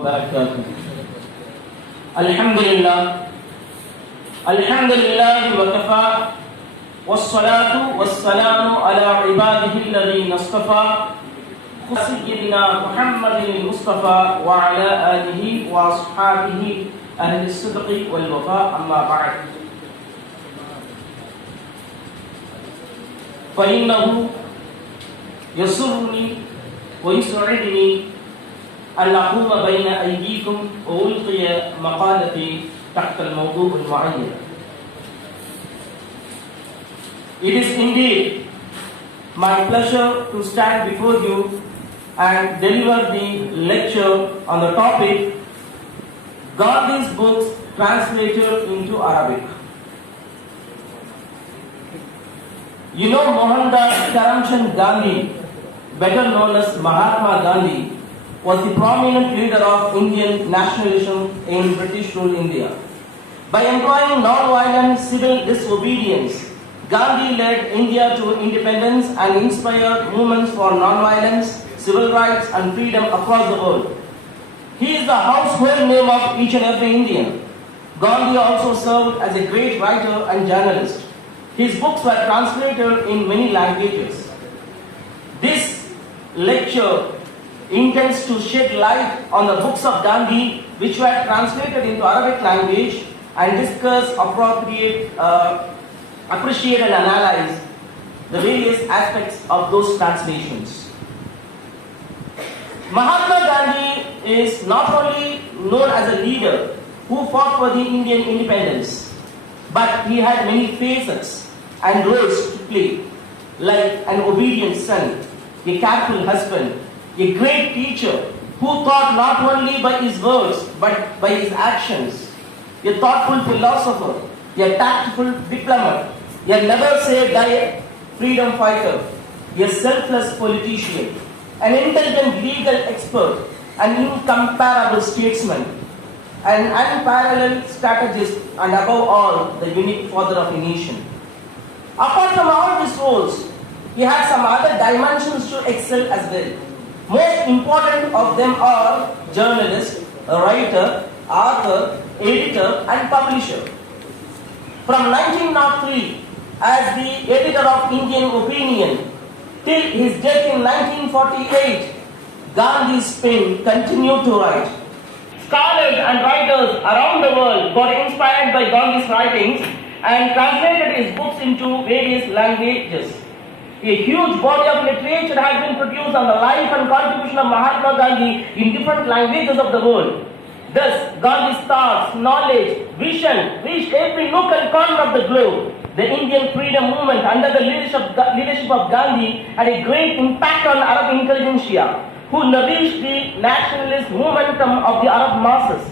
وبركاته. الحمد لله وكفى والصلاة والسلام على عباده الذين اصطفى سيدنا محمد المصطفى وعلى آله وأصحابه أهل الصدق والوفاء. أما بعد، فإنه يسرني ويسعدني أن أقوم بين أيديكم وألقي مقالتي تحت الموضوع المعين. It is indeed my pleasure to stand before you and deliver the lecture on the topic Gandhi's books translated into Arabic. You know Mohandas Karamchand Gandhi, better known as Mahatma Gandhi, was the prominent leader of Indian nationalism in British rule India. By employing non-violent civil disobedience, Gandhi led India to independence and inspired movements for non-violence, civil rights and freedom across the world. He is the household name of each and every Indian. Gandhi also served as a great writer and journalist. His books were translated in many languages. This lecture intends to shed light on the books of Gandhi which were translated into Arabic language and discuss appreciate and analyze the various aspects of those translations. Mahatma Gandhi is not only known as a leader who fought for the Indian independence, but he had many facets and roles to play, like an obedient son, a careful husband, a great teacher who taught not only by his words but by his actions, a thoughtful philosopher, a tactful diplomat, a never-say-die freedom fighter, a selfless politician, an intelligent legal expert, an incomparable statesman, an unparalleled strategist, and above all, the unique father of a nation. Apart from all these roles, he had some other dimensions to excel as well. Most important of them are journalist, writer, author, editor, and publisher. From 1903, as the editor of Indian Opinion, till his death in 1948, Gandhi's pen continued to write. Scholars and writers around the world got inspired by Gandhi's writings and translated his books into various languages. A huge body of literature has been produced on the life and contribution of Mahatma Gandhi in different languages of the world. Thus, Gandhi's thoughts, knowledge, vision reached every nook and corner of the globe. The Indian freedom movement under the leadership of Gandhi had a great impact on Arab intelligentsia, who nourished the nationalist momentum of the Arab masses.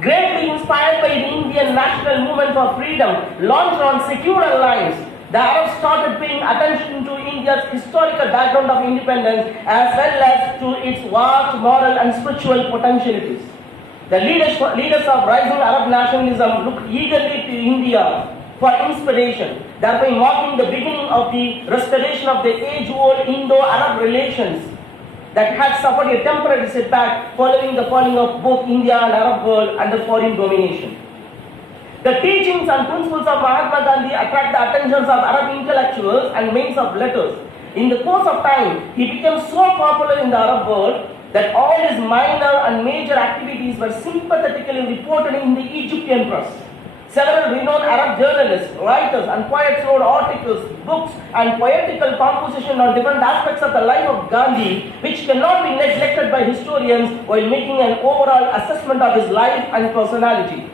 Greatly inspired by the Indian national movement for freedom launched on secular lines, the Arabs started paying attention to India's historical background of independence as well as to its vast moral and spiritual potentialities. The leaders of rising Arab nationalism looked eagerly to India for inspiration, thereby marking the beginning of the restoration of the age-old Indo-Arab relations that had suffered a temporary setback following the falling of both India and Arab world under foreign domination. The teachings and principles of Mahatma Gandhi attract the attentions of Arab intellectuals and men of letters. In the course of time, he became so popular in the Arab world that all his minor and major activities were sympathetically reported in the Egyptian press. Several renowned Arab journalists, writers, and poets wrote articles, books, and poetical composition on different aspects of the life of Gandhi, which cannot be neglected by historians while making an overall assessment of his life and personality.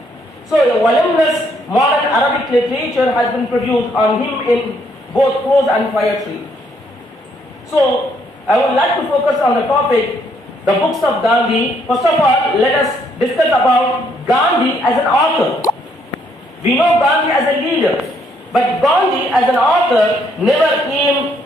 So, a voluminous modern Arabic literature has been produced on him in both prose and poetry. So, I would like to focus on the topic, the books of Gandhi. First of all, let us discuss about Gandhi as an author. We know Gandhi as a leader, but Gandhi as an author never aimed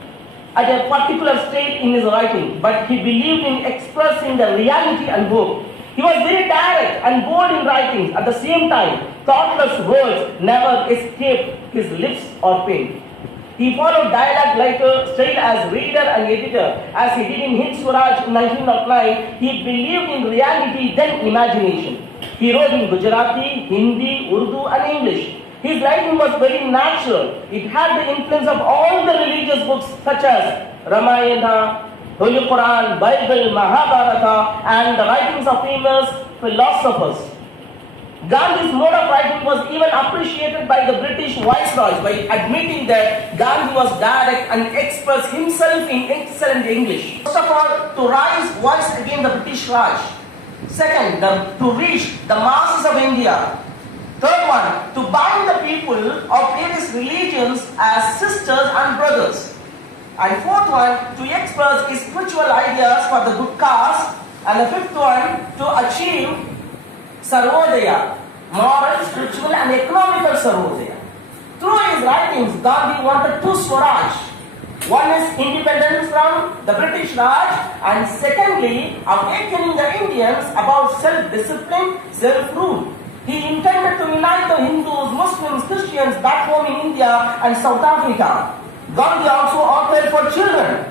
at a particular state in his writing, but he believed in expressing the reality and hope. He was very direct and bold in writings. At the same time, thoughtless words never escaped his lips or pen. He followed dialogue style as reader and editor. As he did in Hind Swaraj in 1909, he believed in reality then imagination. He wrote in Gujarati, Hindi, Urdu and English. His writing was very natural. It had the influence of all the religious books such as Ramayana, Holy Quran, Bible, Mahabharata and the writings of famous philosophers. Gandhi's mode of writing was even appreciated by the British viceroys by admitting that Gandhi was direct and expressed himself in excellent English. First of all, to raise voice against the British Raj. Second, to reach the masses of India. Third one, to bind the people of various religions as sisters and brothers. And fourth one, to express his spiritual ideas for the good cause. And the fifth one, to achieve Sarvodaya, moral, spiritual and economical Sarvodaya. Through his writings, Gandhi wanted two Swaraj. One is independence from the British Raj and secondly, awakening the Indians about self-discipline, self-rule. He intended to unite the Hindus, Muslims, Christians back home in India and South Africa. Gandhi also authored for children,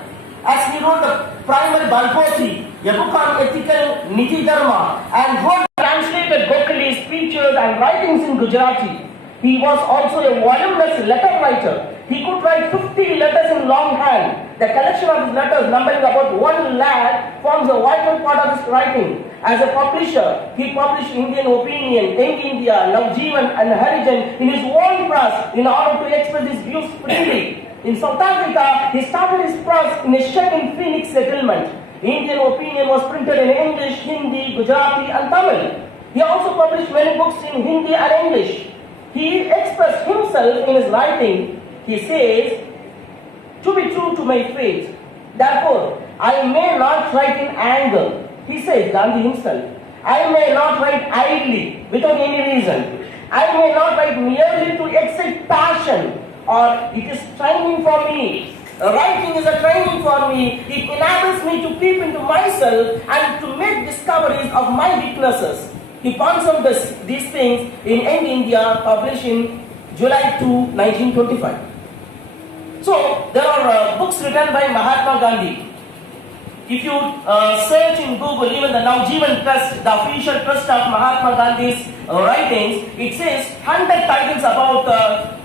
as he wrote the primer Balpoti, a book on ethical Niti Dharma, and wrote translated Gokhale's speeches and writings in Gujarati. He was also a voluminous letter writer. He could write 50 letters in longhand. The collection of his letters, numbering about 1 lakh, forms a vital part of his writing. As a publisher, he published Indian Opinion, Young India, Navjeevan and Harijan in his own press in order to express his views freely. In South Africa, he started his press in a shed in Phoenix settlement. Indian Opinion was printed in English, Hindi, Gujarati and Tamil. He also published many books in Hindi and English. He expressed himself in his writing. He says, to be true to my faith, therefore, I may not write in anger. He says, Gandhi himself, I may not write idly, without any reason. I may not write merely to excite passion, or it is training for me. Writing is a training for me. It enables me to peep into myself and to make discoveries of my weaknesses. He points out these things in Young India, published in July 2, 1925. So, there are books written by Mahatma Gandhi. If you search in Google, even the Navjeevan Trust, the official trust of Mahatma Gandhi's writings, it says 100 titles about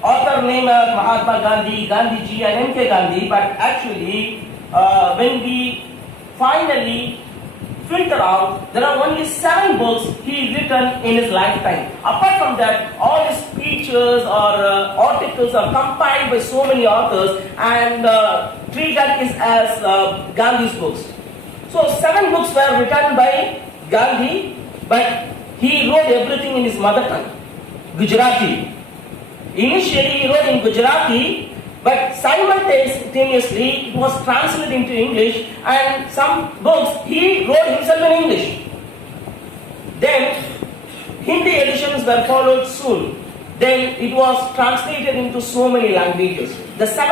author named Mahatma Gandhi, Gandhiji and M.K. Gandhi, but actually when we finally filter out, there are only 7 books he written in his lifetime. Apart from that, all his speeches or articles are compiled by so many authors and treated as Gandhi's books. So 7 books were written by Gandhi, but he wrote everything in his mother tongue, Gujarati. Initially he wrote in Gujarati, but simultaneously it was translated into English, and some books he wrote himself in English. Then Hindi editions were followed soon. Then it was translated into so many languages. The 7